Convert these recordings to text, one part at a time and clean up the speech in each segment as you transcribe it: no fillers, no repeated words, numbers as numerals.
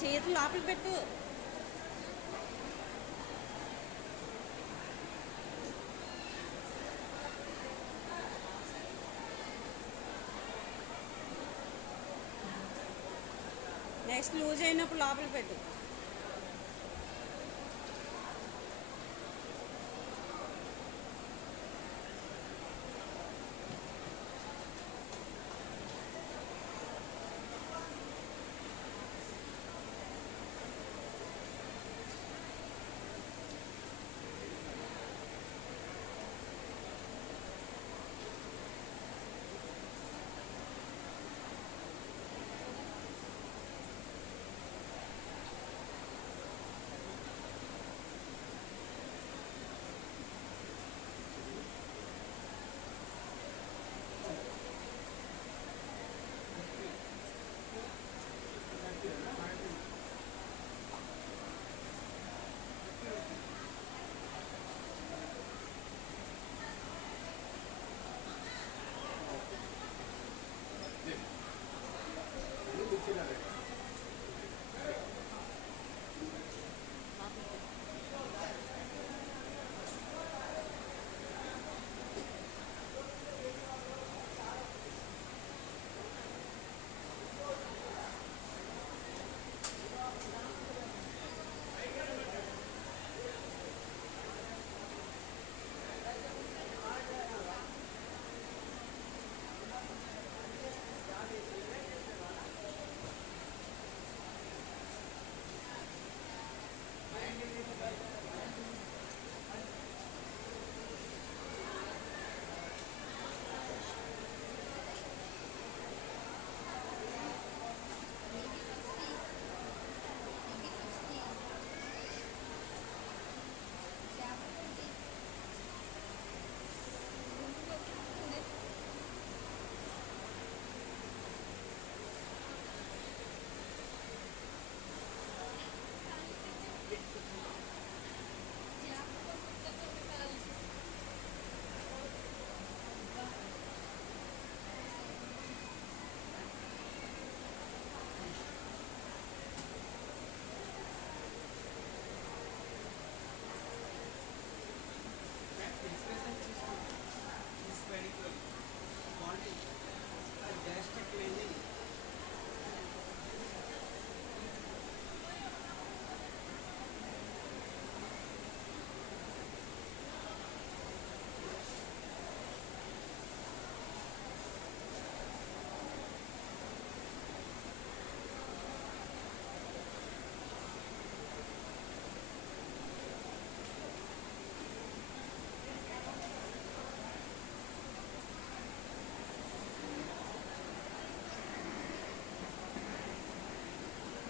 చేతులు లోపల పెట్టు. నెక్స్ట్ లూజ్ అయినప్పుడు లోపల పెట్టు.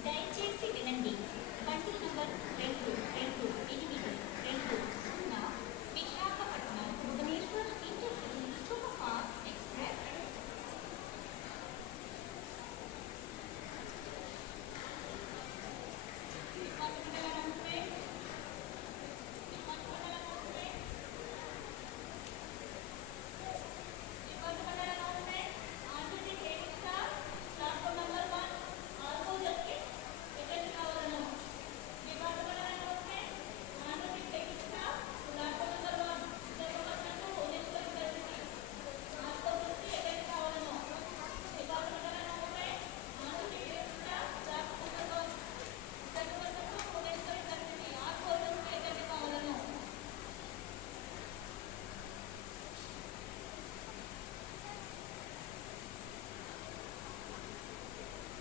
దయచేసి వినండి. బండి number 2228 Visakhapatnam Bhubaneswar intercity super fast express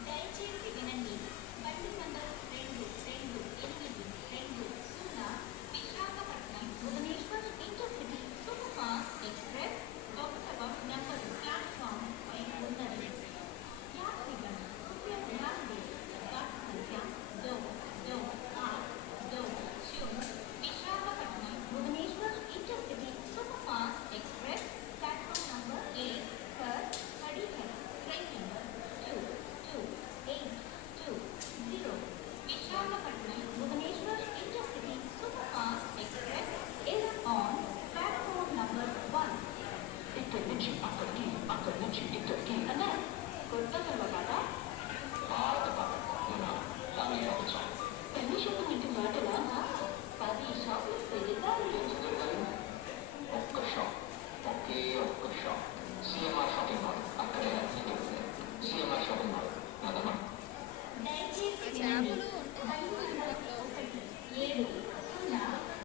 దయచేసి వినండి. బండి number 2280 Visakhapatnam Bhubaneswar intercity super fast express 1వ నంబర్ ప్లాట్ఫామ్ పై ఉన్నది. यात्रीगण कृपया ध्यान दें। बस संख्या 2282 Visakhapatnam Bhubaneswar intercity superfast express platform number 1 पर खड़ी है। Train number 2280 Visakhapatnam Bhubaneswar intercity superfast express is on platform number 1. ఇక్కడ నుంచి అక్కడికి, అక్కడి నుంచి ఇక్కడికి అన్న కొత్త కలవకాదా పాత పాత Permission to